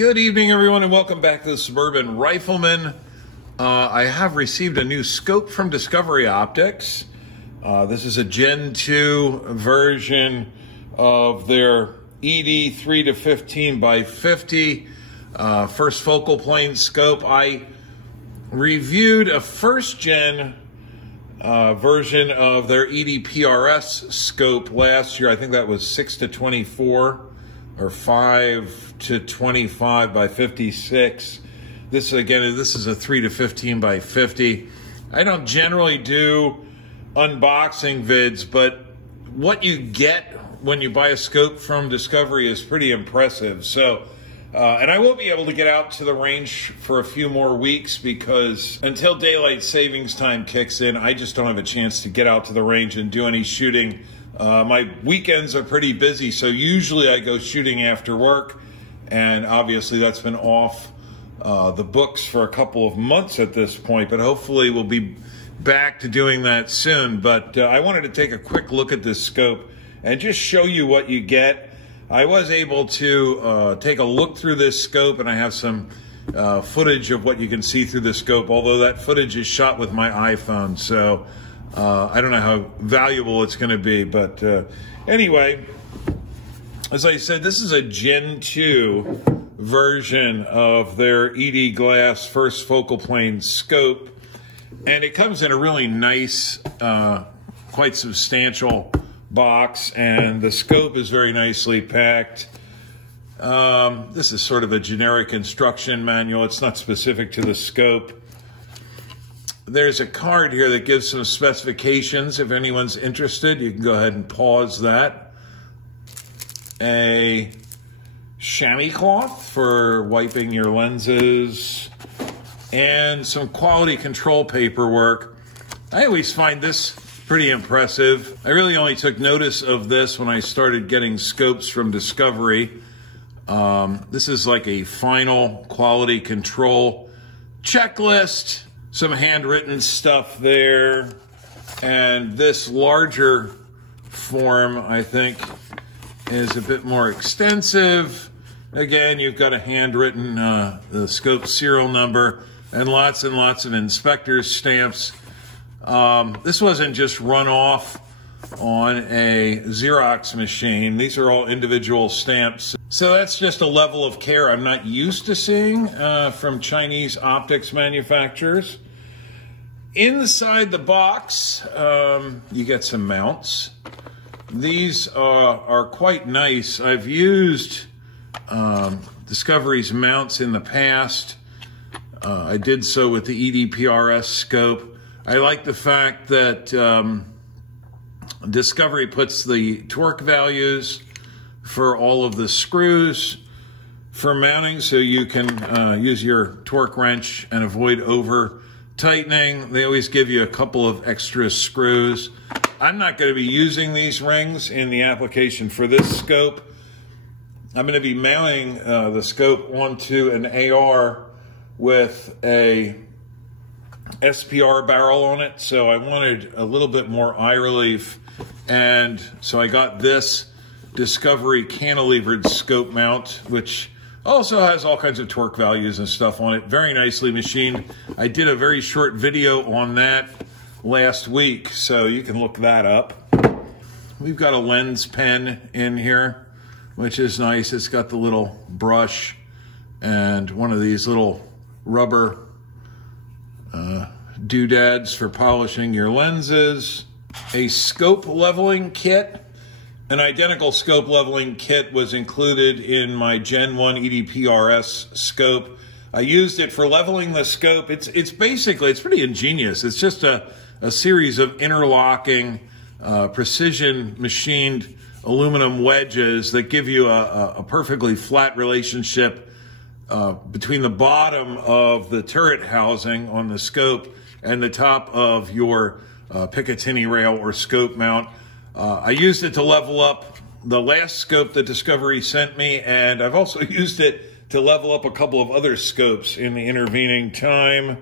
Good evening, everyone, and welcome back to the Suburban Rifleman. I have received a new scope from Discovery Optics. This is a Gen 2 version of their ED 3-15 by 50 first focal plane scope. I reviewed a first gen version of their ED-PRS scope last year. I think that was 6-24 or 5-25 by 56. This is a 3-15 by 50. I don't generally do unboxing vids, but what you get when you buy a scope from Discovery is pretty impressive. So, and I won't be able to get out to the range for a few more weeks because until daylight savings time kicks in, I just don't have a chance to get out to the range and do any shooting. My weekends are pretty busy, so usually I go shooting after work, and obviously that's been off the books for a couple of months at this point, but hopefully we'll be back to doing that soon. But I wanted to take a quick look at this scope and just show you what you get. I was able to take a look through this scope, and I have some footage of what you can see through the scope, although that footage is shot with my iPhone, so I don't know how valuable it's going to be. But anyway, as I said, this is a Gen 2 version of their ED glass first focal plane scope, and it comes in a really nice, quite substantial box, and the scope is very nicely packed. This is sort of a generic instruction manual. It's not specific to the scope. There's a card here that gives some specifications. If anyone's interested, you can go ahead and pause that. A chamois cloth for wiping your lenses, and some quality control paperwork. I always find this pretty impressive. I really only took notice of this when I started getting scopes from Discovery. This is like a final quality control checklist, some handwritten stuff there, and this larger form, I think, is a bit more extensive. Again, you've got a handwritten the scope serial number and lots of inspector's stamps. This wasn't just run off on a Xerox machine. These are all individual stamps. So that's just a level of care I'm not used to seeing from Chinese optics manufacturers. Inside the box, you get some mounts. These are quite nice. I've used Discovery's mounts in the past. I did so with the ED-PRS scope. I like the fact that Discovery puts the torque values for all of the screws for mounting, so you can use your torque wrench and avoid over tightening. They always give you a couple of extra screws. I'm not going to be using these rings in the application for this scope. I'm going to be mounting the scope onto an AR with a SFIR barrel on it, so I wanted a little bit more eye relief, and so I got this Discovery cantilevered scope mount, which also has all kinds of torque values and stuff on it. Very nicely machined. I did a very short video on that last week, so you can look that up. We've got a lens pen in here, which is nice. It's got the little brush and one of these little rubber doodads for polishing your lenses. A scope leveling kit. An identical scope leveling kit was included in my Gen 1 ED-PRS scope. I used it for leveling the scope. It's pretty ingenious. It's just a series of interlocking, precision machined aluminum wedges that give you a perfectly flat relationship between the bottom of the turret housing on the scope and the top of your Picatinny rail or scope mount. I used it to level up the last scope that Discovery sent me, and I've also used it to level up a couple of other scopes in the intervening time.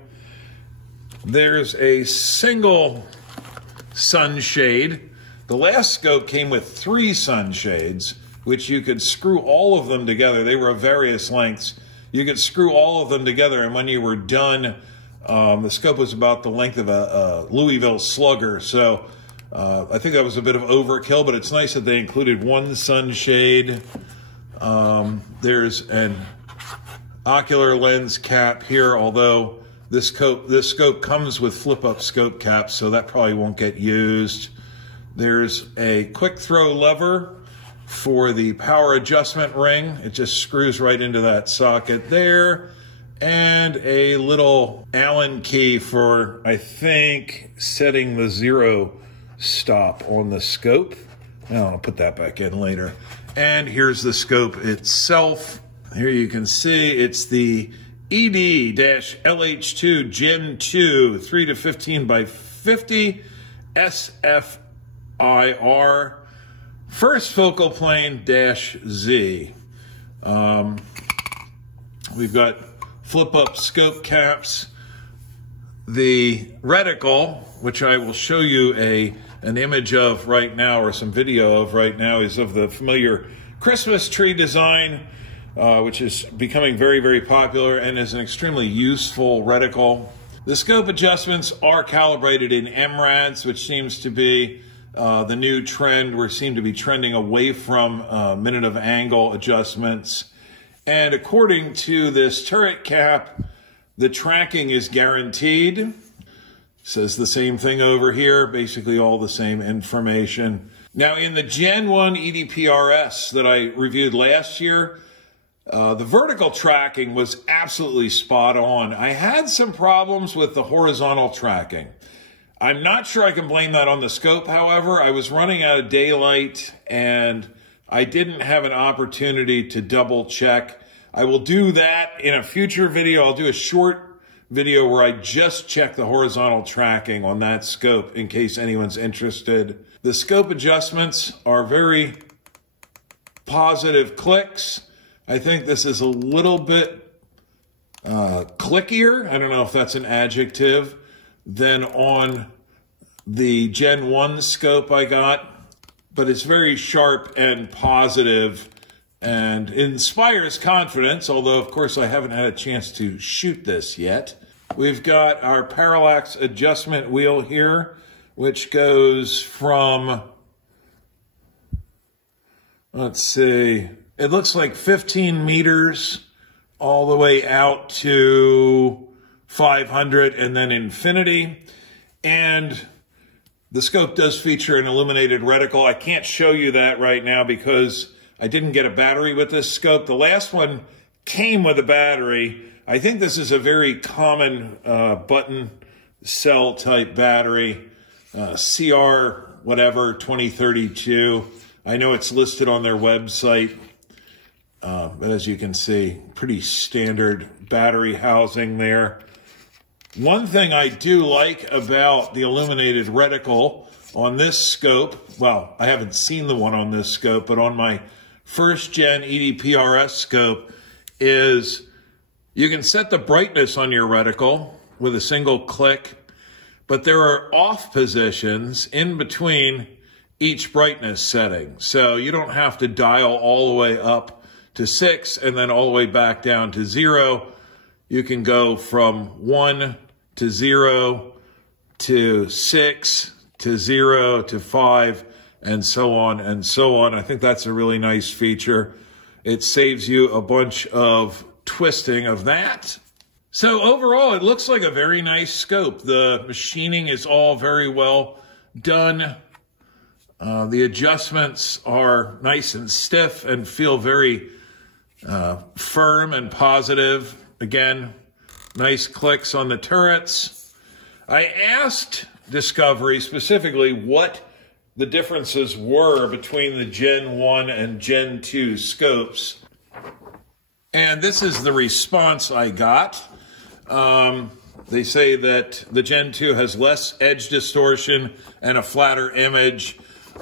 There's a single sunshade. The last scope came with 3 sunshades, which you could screw all of them together. They were of various lengths. you could screw all of them together, and when you were done, the scope was about the length of a Louisville Slugger. So I think that was a bit of overkill, but it's nice that they included one sunshade. There's an ocular lens cap here, although this scope comes with flip-up scope caps, so that probably won't get used. There's a quick throw lever for the power adjustment ring. It just screws right into that socket there. And a little Allen key for, I think, setting the 0 stop on the scope. I'll put that back in later. And here's the scope itself. Here you can see it's the ED-LHT GEN2 3 to 15 by 50 SFIR first focal plane -Z. We've got flip-up scope caps. The reticle, which I will show you an image of right now, or some video of right now, is of the familiar Christmas tree design, which is becoming very, very popular and is an extremely useful reticle. The scope adjustments are calibrated in MRADs, which seems to be the new trend. We seem to be trending away from minute of angle adjustments. And according to this turret cap, the tracking is guaranteed. Says the same thing over here, basically all the same information. Now in the Gen 1 ED-PRS that I reviewed last year, the vertical tracking was absolutely spot on. I had some problems with the horizontal tracking. I'm not sure I can blame that on the scope, however. I was running out of daylight and I didn't have an opportunity to double check. I will do that in a future video. I'll do a short video where I just check the horizontal tracking on that scope in case anyone's interested. The scope adjustments are very positive clicks. I think this is a little bit clickier, I don't know if that's an adjective, than on the Gen 1 scope I got, but it's very sharp and positive and inspires confidence, although of course I haven't had a chance to shoot this yet. We've got our parallax adjustment wheel here, which goes from, let's see, it looks like 15 meters all the way out to 500 and then infinity. And the scope does feature an illuminated reticle. I can't show you that right now because I didn't get a battery with this scope. The last one came with a battery. I think this is a very common button cell type battery, CR whatever 2032. I know it's listed on their website, but as you can see, pretty standard battery housing there. One thing I do like about the illuminated reticle on this scope, well, I haven't seen the one on this scope, but on my first gen ED-PRS scope, is you can set the brightness on your reticle with a single click, but there are off positions in between each brightness setting. So you don't have to dial all the way up to 6 and then all the way back down to 0. You can go from 1 to 0 to 6 to 0 to 5 and so on and so on. I think that's a really nice feature. It saves you a bunch of twisting of that. So overall, it looks like a very nice scope. The machining is all very well done. The adjustments are nice and stiff and feel very firm and positive. Again, nice clicks on the turrets. I asked Discovery specifically what the differences were between the Gen 1 and Gen 2 scopes. And this is the response I got. They say that the Gen 2 has less edge distortion and a flatter image.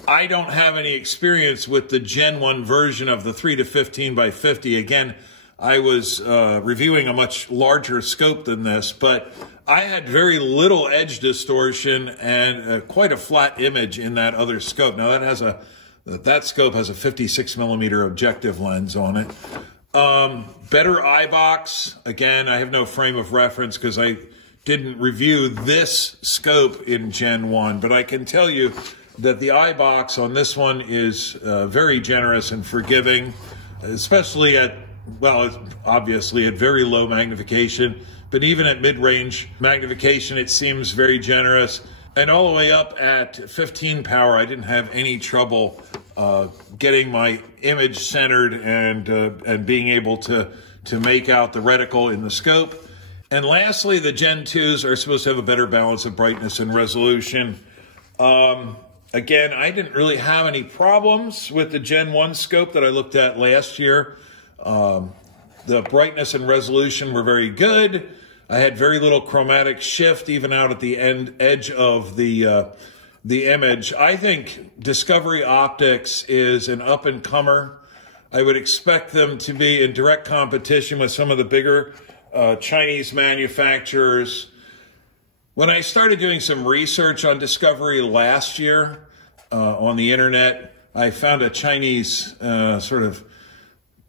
I don't have any experience with the Gen 1 version of the 3 to 15 by 50. Again, I was reviewing a much larger scope than this, but I had very little edge distortion and quite a flat image in that other scope. Now that scope has a 56 millimeter objective lens on it. Better eye box. Again, I have no frame of reference because I didn't review this scope in Gen 1, but I can tell you that the eye box on this one is very generous and forgiving, especially at, well, obviously at very low magnification, but even at mid-range magnification, it seems very generous. And all the way up at 15 power, I didn't have any trouble getting my image centered and being able to make out the reticle in the scope. And lastly, the Gen 2s are supposed to have a better balance of brightness and resolution. Again, I didn't really have any problems with the Gen 1 scope that I looked at last year. The brightness and resolution were very good. I had very little chromatic shift even out at the edge of the image. I think Discovery Optics is an up-and-comer. I would expect them to be in direct competition with some of the bigger Chinese manufacturers. When I started doing some research on Discovery last year on the internet, I found a Chinese sort of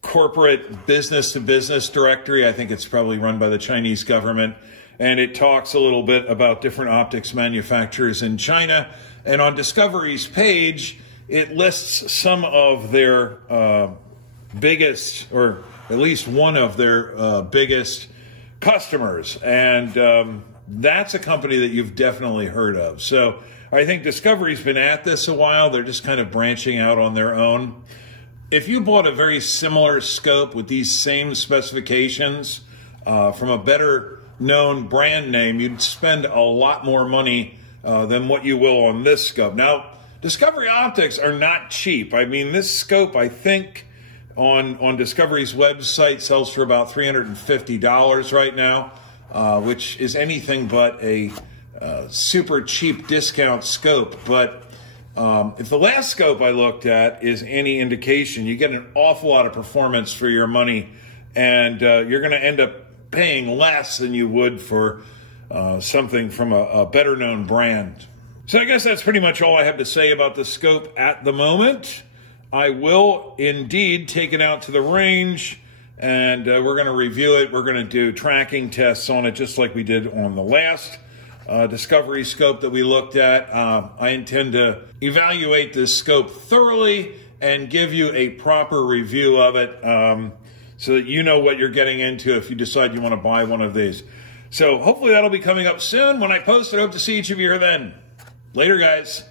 corporate business-to-business directory. I think it's probably run by the Chinese government. And it talks a little bit about different optics manufacturers in China. And on Discovery's page, it lists some of their biggest, or at least one of their biggest customers. And that's a company that you've definitely heard of. So I think Discovery's been at this a while. They're just kind of branching out on their own. If you bought a very similar scope with these same specifications from a better known brand name, you'd spend a lot more money than what you will on this scope. Now, Discovery Optics are not cheap. I mean, this scope, I think, on Discovery's website sells for about $350 right now, which is anything but a super cheap discount scope. But if the last scope I looked at is any indication, you get an awful lot of performance for your money, and you're going to end up paying less than you would for something from a better known brand. So I guess that's pretty much all I have to say about the scope at the moment. I will indeed take it out to the range, and we're going to review it. We're going to do tracking tests on it just like we did on the last Discovery scope that we looked at. I intend to evaluate this scope thoroughly and give you a proper review of it so that you know what you're getting into if you decide you want to buy one of these. So hopefully that'll be coming up soon when I post it. I hope to see each of you here then. Later, guys.